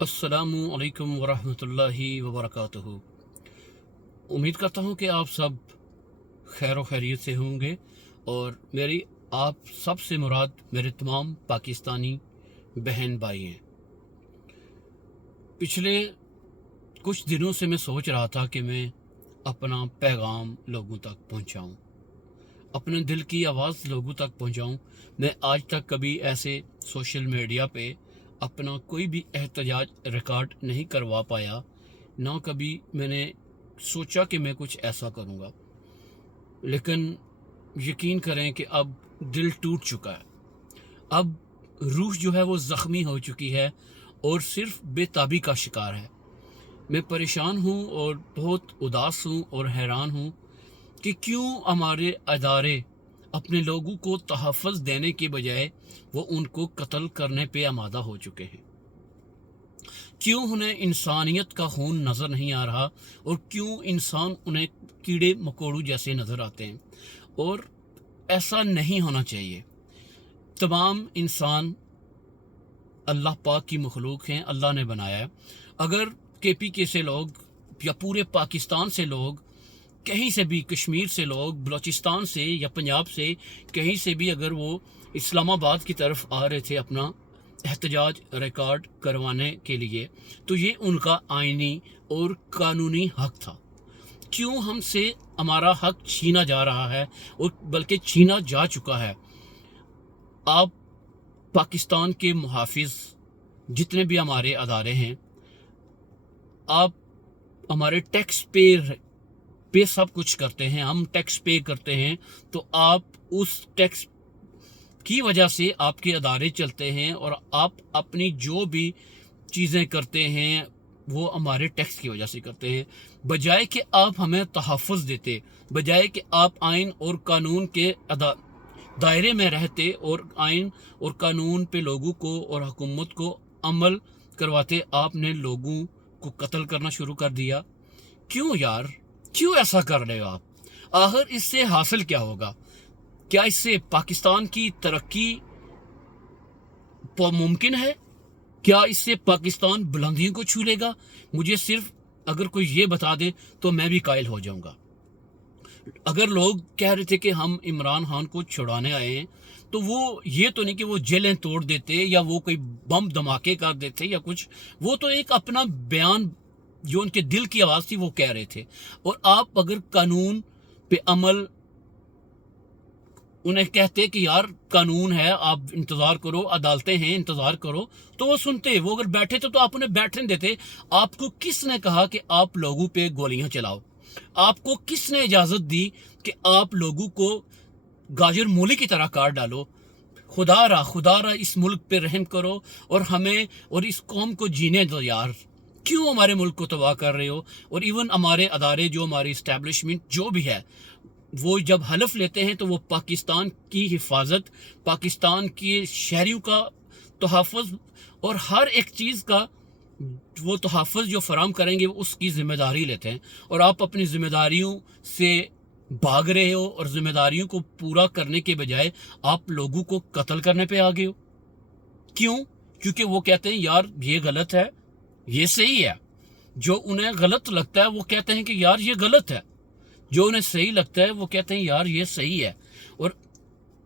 السلام علیکم ورحمۃ اللہ وبرکاتہ۔ امید کرتا ہوں کہ آپ سب خیر و خیریت سے ہوں گے، اور میری آپ سب سے مراد میرے تمام پاکستانی بہن بھائی ہیں۔ پچھلے کچھ دنوں سے میں سوچ رہا تھا کہ میں اپنا پیغام لوگوں تک پہنچاؤں، اپنے دل کی آواز لوگوں تک پہنچاؤں۔ میں آج تک کبھی ایسے سوشل میڈیا پہ اپنا کوئی بھی احتجاج ریکارڈ نہیں کروا پایا، نہ کبھی میں نے سوچا کہ میں کچھ ایسا کروں گا، لیکن یقین کریں کہ اب دل ٹوٹ چکا ہے۔ اب روح جو ہے وہ زخمی ہو چکی ہے اور صرف بے تابی کا شکار ہے۔ میں پریشان ہوں اور بہت اداس ہوں اور حیران ہوں کہ کیوں ہمارے ادارے اپنے لوگوں کو تحفظ دینے کے بجائے وہ ان کو قتل کرنے پہ آمادہ ہو چکے ہیں۔ کیوں انہیں انسانیت کا خون نظر نہیں آ رہا، اور کیوں انسان انہیں کیڑے مکوڑوں جیسے نظر آتے ہیں؟ اور ایسا نہیں ہونا چاہیے۔ تمام انسان اللہ پاک کی مخلوق ہیں، اللہ نے بنایا ہے۔ اگر کے پی کے سے لوگ یا پورے پاکستان سے لوگ، کہیں سے بھی، کشمیر سے لوگ، بلوچستان سے یا پنجاب سے کہیں سے بھی اگر وہ اسلام آباد کی طرف آ رہے تھے اپنا احتجاج ریکارڈ کروانے کے لیے، تو یہ ان کا آئینی اور قانونی حق تھا۔ کیوں ہم سے ہمارا حق چھینا جا رہا ہے، اور بلکہ چھینا جا چکا ہے؟ آپ پاکستان کے محافظ جتنے بھی ہمارے ادارے ہیں، آپ ہمارے ٹیکس پے سب کچھ کرتے ہیں، ہم ٹیکس پے کرتے ہیں، تو آپ اس ٹیکس کی وجہ سے آپ کے ادارے چلتے ہیں، اور آپ اپنی جو بھی چیزیں کرتے ہیں وہ ہمارے ٹیکس کی وجہ سے کرتے ہیں۔ بجائے کہ آپ ہمیں تحفظ دیتے، بجائے کہ آپ آئین اور قانون کے دائرے میں رہتے اور آئین اور قانون پہ لوگوں کو اور حکومت کو عمل کرواتے، آپ نے لوگوں کو قتل کرنا شروع کر دیا۔ کیوں یار؟ کیوں ایسا کر رہے ہو آپ؟ آخر اس سے حاصل کیا ہوگا؟ کیا اس سے پاکستان کی ترقی ممکن ہے؟ کیا اس سے پاکستان بلندیوں کو چھو لے گا؟ مجھے صرف اگر کوئی یہ بتا دے تو میں بھی قائل ہو جاؤں گا۔ اگر لوگ کہہ رہے تھے کہ ہم عمران خان کو چھڑانے آئے ہیں، تو وہ یہ تو نہیں کہ وہ جیلیں توڑ دیتے یا وہ کوئی بم دھماکے کر دیتے یا کچھ، وہ تو ایک اپنا بیان جو ان کے دل کی آواز تھی وہ کہہ رہے تھے۔ اور آپ اگر قانون پہ عمل انہیں کہتے کہ یار قانون ہے، آپ انتظار کرو، عدالتیں ہیں، انتظار کرو، تو وہ سنتے۔ وہ اگر بیٹھے تھے تو آپ انہیں بیٹھنے دیتے۔ آپ کو کس نے کہا کہ آپ لوگوں پہ گولیاں چلاؤ؟ آپ کو کس نے اجازت دی کہ آپ لوگوں کو گاجر مولی کی طرح کاٹ ڈالو؟ خدا را اس ملک پہ رحم کرو اور ہمیں اور اس قوم کو جینے دو یار۔ کیوں ہمارے ملک کو تباہ کر رہے ہو؟ اور ایون ہمارے ادارے جو ہماری اسٹیبلشمنٹ جو بھی ہے، وہ جب حلف لیتے ہیں تو وہ پاکستان کی حفاظت، پاکستان کے شہریوں کا تحفظ اور ہر ایک چیز کا وہ تحفظ جو فراہم کریں گے اس کی ذمہ داری لیتے ہیں، اور آپ اپنی ذمہ داریوں سے بھاگ رہے ہو، اور ذمہ داریوں کو پورا کرنے کے بجائے آپ لوگوں کو قتل کرنے پہ آگے ہو۔ کیوں؟ کیونکہ وہ کہتے ہیں یار یہ غلط ہے، یہ صحیح ہے۔ جو انہیں غلط لگتا ہے وہ کہتے ہیں کہ یار یہ غلط ہے، جو انہیں صحیح لگتا ہے وہ کہتے ہیں یار یہ صحیح ہے۔ اور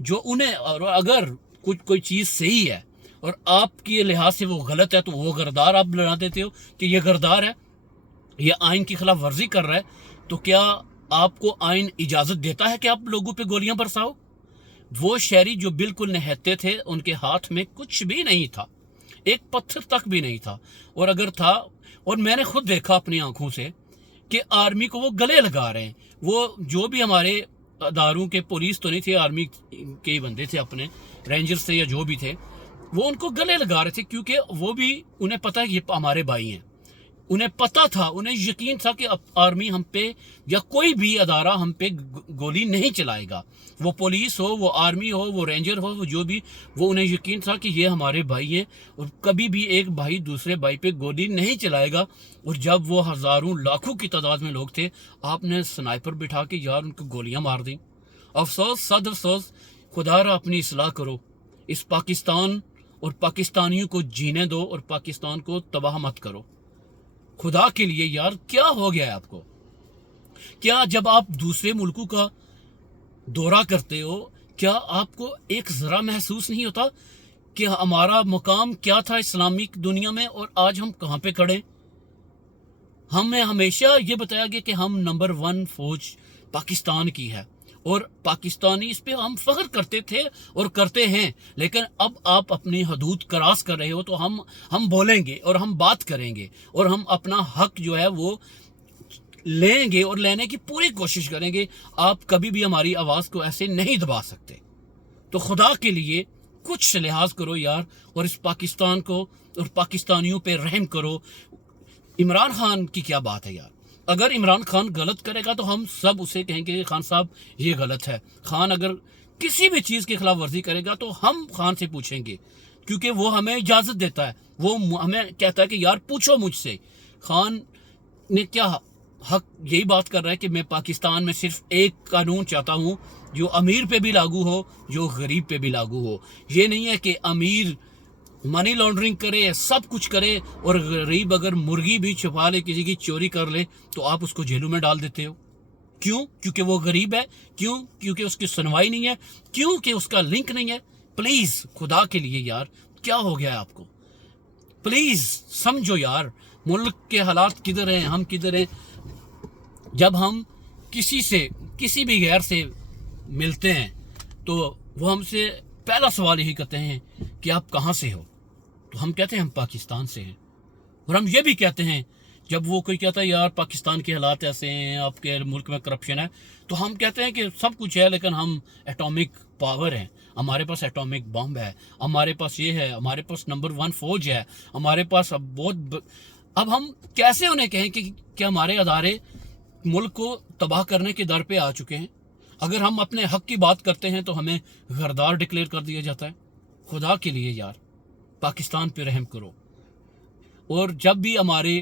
جو انہیں اور اگر کوئی چیز صحیح ہے اور آپ کے لحاظ سے وہ غلط ہے، تو وہ غردار آپ بنا دیتے ہو کہ یہ غردار ہے، یہ آئین کی خلاف ورزی کر رہا ہے۔ تو کیا آپ کو آئین اجازت دیتا ہے کہ آپ لوگوں پہ گولیاں برساؤ؟ وہ شہری جو بالکل نہتے تھے، ان کے ہاتھ میں کچھ بھی نہیں تھا، ایک پتھر تک بھی نہیں تھا، اور اگر تھا، اور میں نے خود دیکھا اپنی آنکھوں سے کہ آرمی کو وہ گلے لگا رہے ہیں۔ وہ جو بھی ہمارے اداروں کے پولیس تو نہیں تھے، آرمی کے ہی بندے تھے، اپنے رینجرز تھے یا جو بھی تھے، وہ ان کو گلے لگا رہے تھے، کیونکہ وہ بھی انہیں پتہ ہے کہ یہ ہمارے بھائی ہیں۔ انہیں پتہ تھا، انہیں یقین تھا کہ آرمی ہم پہ یا کوئی بھی ادارہ ہم پہ گولی نہیں چلائے گا، وہ پولیس ہو، وہ آرمی ہو، وہ رینجر ہو، وہ جو بھی، وہ انہیں یقین تھا کہ یہ ہمارے بھائی ہیں، اور کبھی بھی ایک بھائی دوسرے بھائی پہ گولی نہیں چلائے گا۔ اور جب وہ ہزاروں لاکھوں کی تعداد میں لوگ تھے، آپ نے سنائپر بٹھا کے یار ان کو گولیاں مار دیں۔ افسوس، صد افسوس۔ خدا را اپنی اصلاح کرو۔ اس پاکستان اور پاکستانیوں کو جینے دو اور پاکستان کو تباہ مت کرو. خدا کے لیے یار کیا ہو گیا ہے آپ کو؟ کیا جب آپ دوسرے ملکوں کا دورہ کرتے ہو کیا آپ کو ایک ذرا محسوس نہیں ہوتا کہ ہمارا مقام کیا تھا اسلامک دنیا میں اور آج ہم کہاں پہ کھڑے؟ ہمیں ہمیشہ یہ بتایا گیا کہ ہم نمبر 1 فوج پاکستان کی ہے اور پاکستانی اس پہ ہم فخر کرتے تھے اور کرتے ہیں. لیکن اب آپ اپنی حدود کراس کر رہے ہو تو ہم بولیں گے اور ہم بات کریں گے اور ہم اپنا حق جو ہے وہ لیں گے اور لینے کی پوری کوشش کریں گے. آپ کبھی بھی ہماری آواز کو ایسے نہیں دبا سکتے. تو خدا کے لیے کچھ لحاظ کرو یار اور اس پاکستان کو اور پاکستانیوں پہ رحم کرو. عمران خان کی کیا بات ہے یار؟ اگر عمران خان غلط کرے گا تو ہم سب اسے کہیں گے خان صاحب یہ غلط ہے. خان اگر کسی بھی چیز کی خلاف ورزی کرے گا تو ہم خان سے پوچھیں گے کیونکہ وہ ہمیں اجازت دیتا ہے. وہ ہمیں کہتا ہے کہ یار پوچھو مجھ سے. خان نے کیا حق یہی بات کر رہا ہے کہ میں پاکستان میں صرف ایک قانون چاہتا ہوں جو امیر پہ بھی لاگو ہو جو غریب پہ بھی لاگو ہو. یہ نہیں ہے کہ امیر منی لانڈرنگ کرے سب کچھ کرے اور غریب اگر مرغی بھی چھپا لے کسی کی چوری کر لے تو آپ اس کو جیلوں میں ڈال دیتے ہو. کیوں؟ کیونکہ وہ غریب ہے. کیوں؟ کیونکہ اس کی سنوائی نہیں ہے. کیوں کہ اس کا لنک نہیں ہے. پلیز خدا کے لیے یار کیا ہو گیا ہے آپ کو؟ پلیز سمجھو یار ملک کے حالات کدھر ہیں ہم کدھر ہیں. جب ہم کسی بھی غیر سے ملتے ہیں تو وہ ہم سے پہلا سوال یہی کرتے ہیں کہ آپ کہاں سے ہو؟ تو ہم کہتے ہیں ہم پاکستان سے ہیں. اور ہم یہ بھی کہتے ہیں جب وہ کوئی کہتا ہے یار پاکستان کے حالات ایسے ہیں آپ کے ملک میں کرپشن ہے تو ہم کہتے ہیں کہ سب کچھ ہے لیکن ہم ایٹامک پاور ہیں. ہمارے پاس ایٹامک بم ہے. ہمارے پاس یہ ہے. ہمارے پاس نمبر 1 فوج ہے. ہمارے پاس اب ہم کیسے انہیں کہیں کہ ہمارے ادارے ملک کو تباہ کرنے کے در پہ آ چکے ہیں؟ اگر ہم اپنے حق کی بات کرتے ہیں تو ہمیں غدار ڈکلیئر کر دیا جاتا ہے. خدا کے لیے یار پاکستان پہ رحم کرو. اور جب بھی ہمارے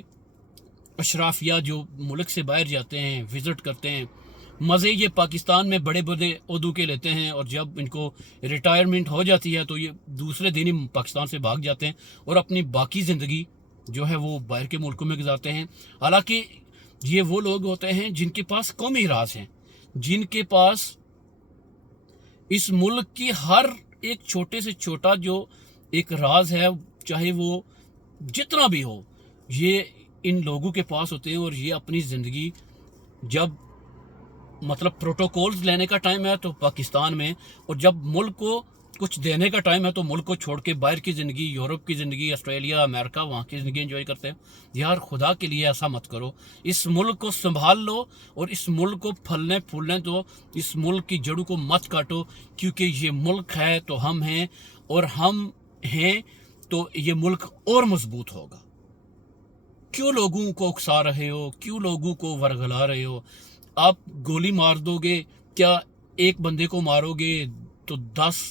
اشرافیہ جو ملک سے باہر جاتے ہیں وزٹ کرتے ہیں مزے یہ پاکستان میں بڑے بڑے عہدوں کے لیتے ہیں اور جب ان کو ریٹائرمنٹ ہو جاتی ہے تو یہ دوسرے دن ہی پاکستان سے بھاگ جاتے ہیں اور اپنی باقی زندگی جو ہے وہ باہر کے ملکوں میں گزارتے ہیں. حالانکہ یہ وہ لوگ ہوتے ہیں جن کے پاس قومی راز ہیں, جن کے پاس اس ملک کی ہر ایک چھوٹے سے چھوٹا جو ایک راز ہے چاہے وہ جتنا بھی ہو یہ ان لوگوں کے پاس ہوتے ہیں. اور یہ اپنی زندگی جب مطلب پروٹوکولز لینے کا ٹائم ہے تو پاکستان میں اور جب ملک کو کچھ دینے کا ٹائم ہے تو ملک کو چھوڑ کے باہر کی زندگی یورپ کی زندگی آسٹریلیا امریکہ وہاں کی زندگی انجوائے کرتے ہیں. یار خدا کے لیے ایسا مت کرو. اس ملک کو سنبھال لو اور اس ملک کو پھلنے پھولنے دو. اس ملک کی جڑوں کو مت کاٹو کیونکہ یہ ملک ہے تو ہم ہیں اور ہم ہیں تو یہ ملک اور مضبوط ہوگا. کیوں لوگوں کو اکسا رہے ہو؟ کیوں لوگوں کو ورگلا رہے ہو؟ آپ گولی مار دو گے کیا ایک بندے کو مارو گے تو 10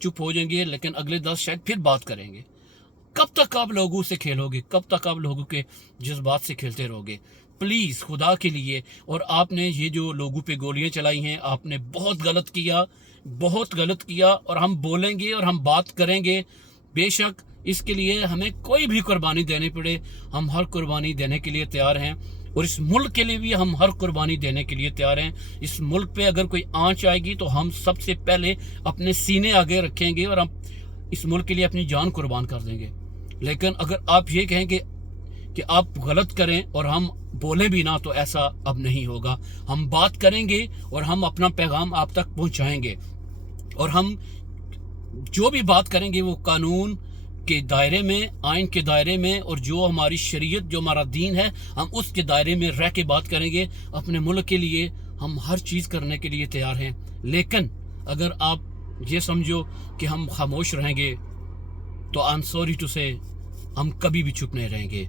چپ ہو جائیں گے لیکن اگلے 10 شاید پھر بات کریں گے. کب تک آپ لوگوں سے کھیلو گے؟ کب تک آپ لوگوں کے جذبات سے کھیلتے رہو گے؟ پلیز خدا کے لیے. اور آپ نے یہ جو لوگوں پہ گولیاں چلائی ہیں آپ نے بہت غلط کیا, بہت غلط کیا. اور ہم بولیں گے اور ہم بات کریں گے بے شک. اس کے لیے ہمیں کوئی بھی قربانی دینی پڑے ہم ہر قربانی دینے کے لیے تیار ہیں. اور اس ملک کے لیے بھی ہم ہر قربانی دینے کے لیے تیار ہیں. اس ملک پہ اگر کوئی آنچ آئے گی تو ہم سب سے پہلے اپنے سینے آگے رکھیں گے اور ہم اس ملک کے لیے اپنی جان قربان کر دیں گے. لیکن اگر آپ یہ کہیں کہ آپ غلط کریں اور ہم بولیں بھی نہ تو ایسا اب نہیں ہوگا. ہم بات کریں گے اور ہم اپنا پیغام آپ تک پہنچائیں گے. اور ہم جو بھی بات کریں گے وہ قانون کے دائرے میں, آئین کے دائرے میں, اور جو ہماری شریعت جو ہمارا دین ہے ہم اس کے دائرے میں رہ کے بات کریں گے. اپنے ملک کے لیے ہم ہر چیز کرنے کے لیے تیار ہیں. لیکن اگر آپ یہ سمجھو کہ ہم خاموش رہیں گے تو آئی ایم سوری ٹو سے ہم کبھی بھی چپ نہیں رہیں گے.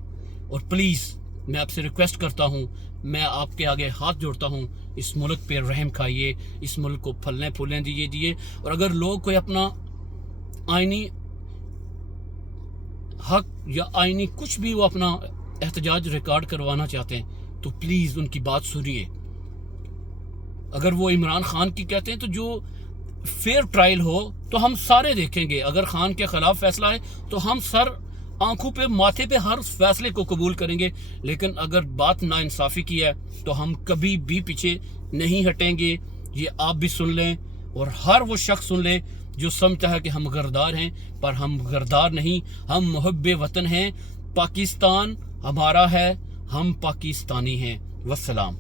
اور پلیز میں آپ سے ریکویسٹ کرتا ہوں, میں آپ کے آگے ہاتھ جوڑتا ہوں, اس ملک پہ رحم کھائیے, اس ملک کو پھلنے پھولنے دیجیے. اور اگر لوگ کوئی اپنا آئینی حق یا آئینی کچھ بھی وہ اپنا احتجاج ریکارڈ کروانا چاہتے ہیں تو پلیز ان کی بات سنیے. اگر وہ عمران خان کی کہتے ہیں تو جو فیئر ٹرائل ہو تو ہم سارے دیکھیں گے. اگر خان کے خلاف فیصلہ ہے تو ہم آنکھوں پہ ماتھے پہ ہر فیصلے کو قبول کریں گے. لیکن اگر بات ناانصافی کی ہے تو ہم کبھی بھی پیچھے نہیں ہٹیں گے. یہ آپ بھی سن لیں اور ہر وہ شخص سن لیں جو سمجھتا ہے کہ ہم غدار ہیں. پر ہم غدار نہیں، ہم محب وطن ہیں. پاکستان ہمارا ہے، ہم پاکستانی ہیں. والسلام.